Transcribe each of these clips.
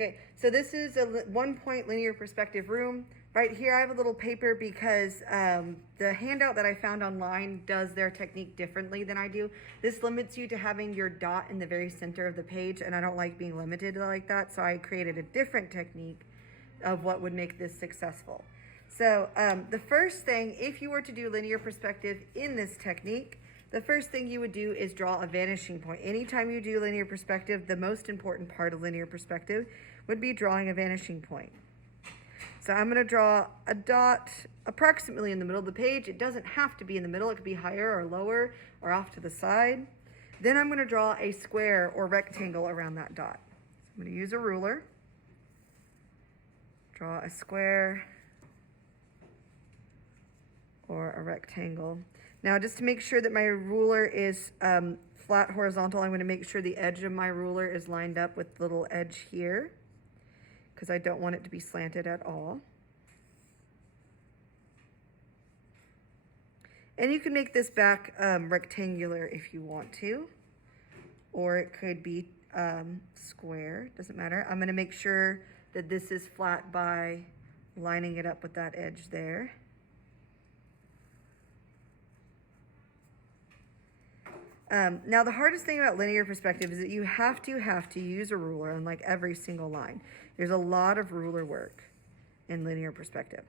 Okay, so this is a 1-point linear perspective room. Right here I have a little paper because the handout that I found online does their technique differently than I do. This limits you to having your dot in the very center of the page, and I don't like being limited like that, so I created a different technique of what would make this successful. So the first thing, if you were to do linear perspective in this technique, the first thing you would do is draw a vanishing point. Anytime you do linear perspective, the most important part of linear perspective would be drawing a vanishing point. So I'm going to draw a dot approximately in the middle of the page. It doesn't have to be in the middle. It could be higher or lower or off to the side. Then I'm going to draw a square or rectangle around that dot. So I'm going to use a ruler. Draw a square or a rectangle. Now, just to make sure that my ruler is flat horizontal, I'm going to make sure the edge of my ruler is lined up with the little edge here, because I don't want it to be slanted at all. And you can make this back rectangular if you want to, or it could be square, doesn't matter. I'm going to make sure that this is flat by lining it up with that edge there. Now the hardest thing about linear perspective is that you have to use a ruler on like every single line. There's a lot of ruler work in linear perspective.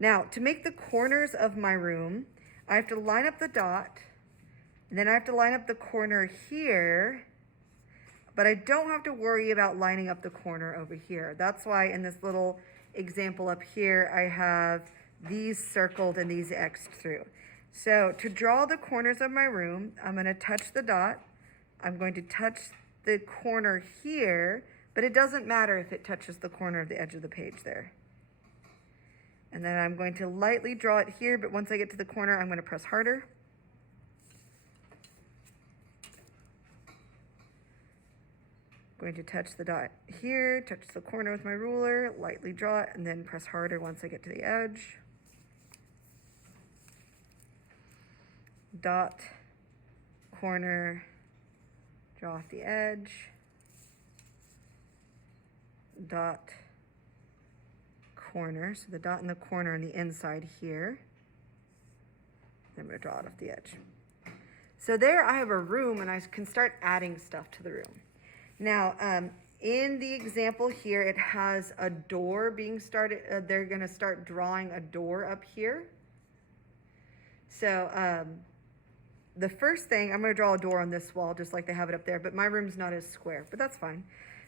Now to make the corners of my room, I have to line up the dot, and then I have to line up the corner here, but I don't have to worry about lining up the corner over here. That's why in this little example up here, I have these circled and these X'd through. So to draw the corners of my room, I'm going to touch the dot. I'm going to touch the corner here, but it doesn't matter if it touches the corner of the edge of the page there. And then I'm going to lightly draw it here, but once I get to the corner, I'm going to press harder. Going to touch the dot here, touch the corner with my ruler, lightly draw it, and then press harder once I get to the edge. Dot, corner, draw off the edge, dot, corner, so the dot in the corner on the inside here. I'm going to draw it off the edge. So there I have a room, and I can start adding stuff to the room. Now, in the example here, it has a door being started. They're going to start drawing a door up here. So the first thing, I'm going to draw a door on this wall just like they have it up there, but my room's not as square, but that's fine.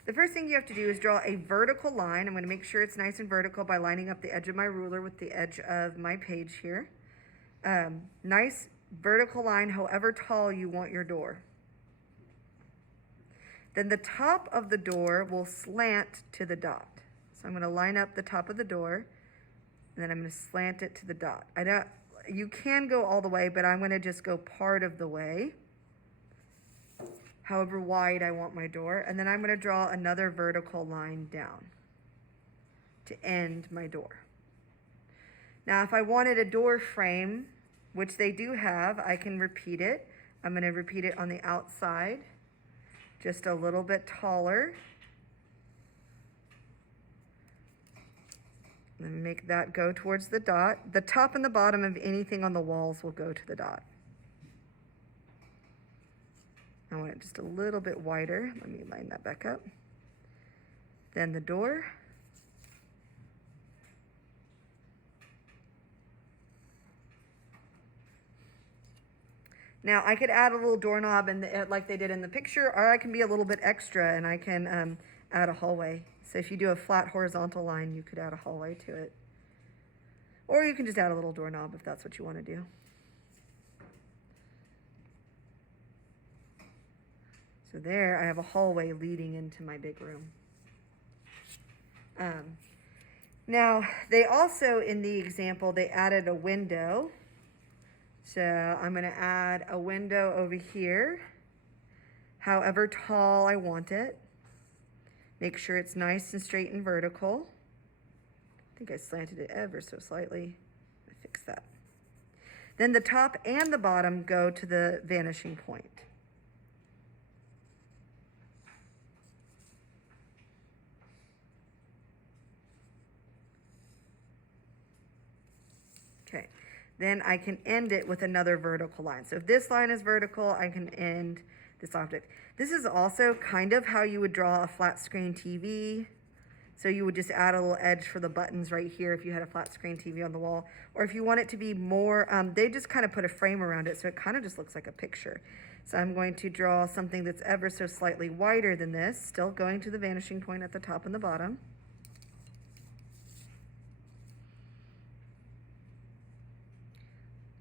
The first thing you have to do is draw a vertical line. I'm going to make sure it's nice and vertical by lining up the edge of my ruler with the edge of my page here. Nice vertical line, however tall you want your door. Then the top of the door will slant to the dot. So I'm going to line up the top of the door, and then I'm going to slant it to the dot. You can go all the way, but I'm going to just go part of the way, however wide I want my door. And then I'm going to draw another vertical line down to end my door. Now, if I wanted a door frame, which they do have, I can repeat it. I'm going to repeat it on the outside, just a little bit taller. And make that go towards the dot. The top and the bottom of anything on the walls will go to the dot. I want it just a little bit wider. Let me line that back up. Then the door. Now I could add a little doorknob like they did in the picture, or I can be a little bit extra and I can add a hallway. So if you do a flat horizontal line, you could add a hallway to it. Or you can just add a little doorknob if that's what you want to do. So there I have a hallway leading into my big room. Now they also, in the example, they added a window. So I'm going to add a window over here, however tall I want it. Make sure it's nice and straight and vertical. I think I slanted it ever so slightly. I fix that. Then the top and the bottom go to the vanishing point. then I can end it with another vertical line. So if this line is vertical, I can end this object. This is also kind of how you would draw a flat screen TV. So you would just add a little edge for the buttons right here if you had a flat screen TV on the wall. Or if you want it to be more, they just kind of put a frame around it, so it kind of just looks like a picture. So I'm going to draw something that's ever so slightly wider than this, still going to the vanishing point at the top and the bottom.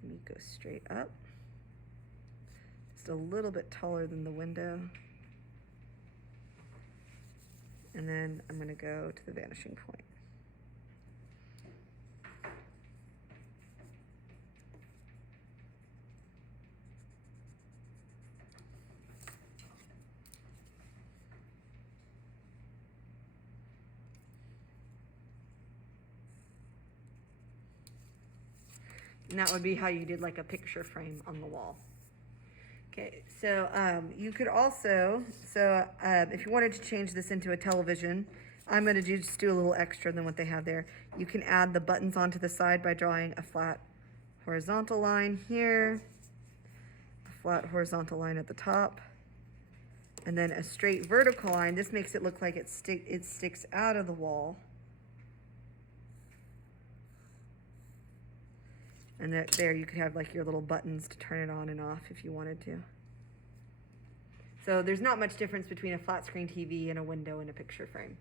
Let me go straight up. Just a little bit taller than the window. And then I'm going to go to the vanishing point. And that would be how you did like a picture frame on the wall. Okay, so you could also, if you wanted to change this into a television, I'm going to just do a little extra than what they have there. You can add the buttons onto the side by drawing a flat horizontal line here, a flat horizontal line at the top, and then a straight vertical line. This makes it look like it sticks out of the wall. And there you could have like your little buttons to turn it on and off if you wanted to. So there's not much difference between a flat screen TV and a window and a picture frame.